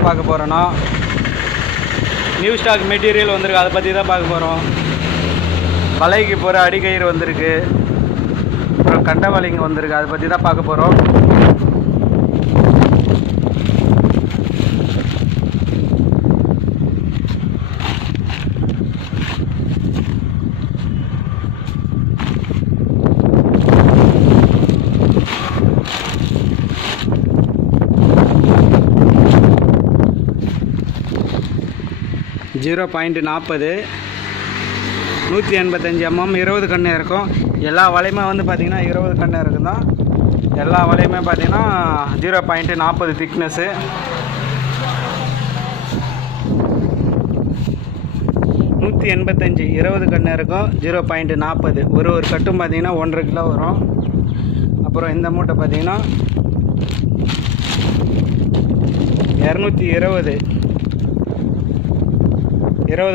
என்ன பார்க்க போகிறோன்னா நியூ ஸ்டாக் மெட்டீரியல் வந்திருக்கு, அதை பற்றி தான் பார்க்க போகிறோம். வலைக்கு போகிற அடிக்கயிறு வந்திருக்கு, அப்புறம் கண்ட வலைங்க வந்திருக்கு, அதை பற்றி தான் பார்க்க போகிறோம். ஜீரோ 0.40 185 mm 20 கண்ணு இருக்கும். எல்லா வலையுமே வந்து பார்த்திங்கன்னா 20 கண்ணு இருக்கும் தான். எல்லா வலையுமே பார்த்திங்கன்னா 0.40 திக்னஸ்ஸு. நூற்றி 20 கண்ணு இருக்கும். 0.40 ஒரு கட்டும் பார்த்திங்கன்னா 1.5 கிலோ வரும். அப்புறம் இந்த மூட்டை பார்த்திங்கன்னா 220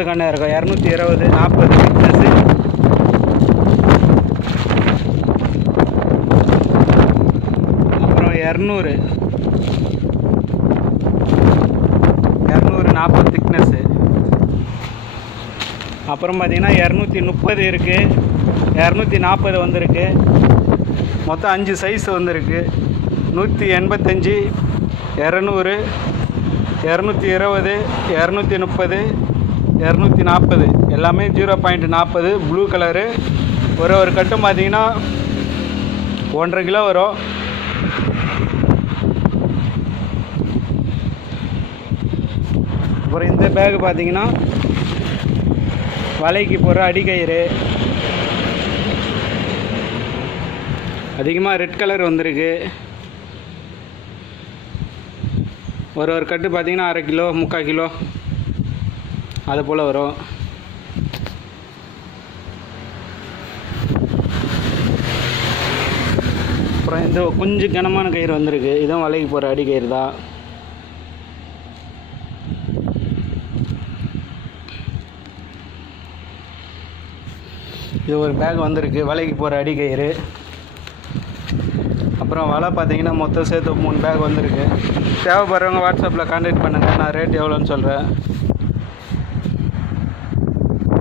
கண்ணு இருக்கும். 220 40 திக்னஸ்ஸு. அப்புறம் 200 40 திக்னஸ்ஸு. அப்புறம் பார்த்திங்கன்னா 230 இருக்குது, 240 வந்திருக்கு. மொத்தம் 5 சைஸ் வந்திருக்கு. 185 200 220 230 240 எல்லாமே 0.40 ப்ளூ கலரு. ஒரு கட்டும் பார்த்திங்கன்னா 1.5 கிலோ வரும். அப்புறம் இந்த பேக் பார்த்திங்கன்னா வலைக்கு போகிற அடிக்கயிறு. அதிகமாக ரெட் கலர் வந்திருக்கு. ஒரு கட்டு பார்த்திங்கன்னா 1/2 கிலோ 3/4 கிலோ அது போல் வரும். அப்புறம் இந்த கொஞ்சம் கனமான கயிறு வந்திருக்கு. இதுவும் வலைக்கு போகிற அடிக்கயிறு தான். இது ஒரு பேக் வந்திருக்கு, வலைக்கு போகிற அடிக்கயிறு. அப்புறம் வலை பார்த்தீங்கன்னா மொத்தம் சேர்த்து 3 பேக் வந்திருக்கு. தேவைப்படுறவங்க வாட்ஸ்அப்பில் கான்டாக்ட் பண்ணுங்கள், நான் ரேட் எவ்வளோன்னு சொல்கிறேன்.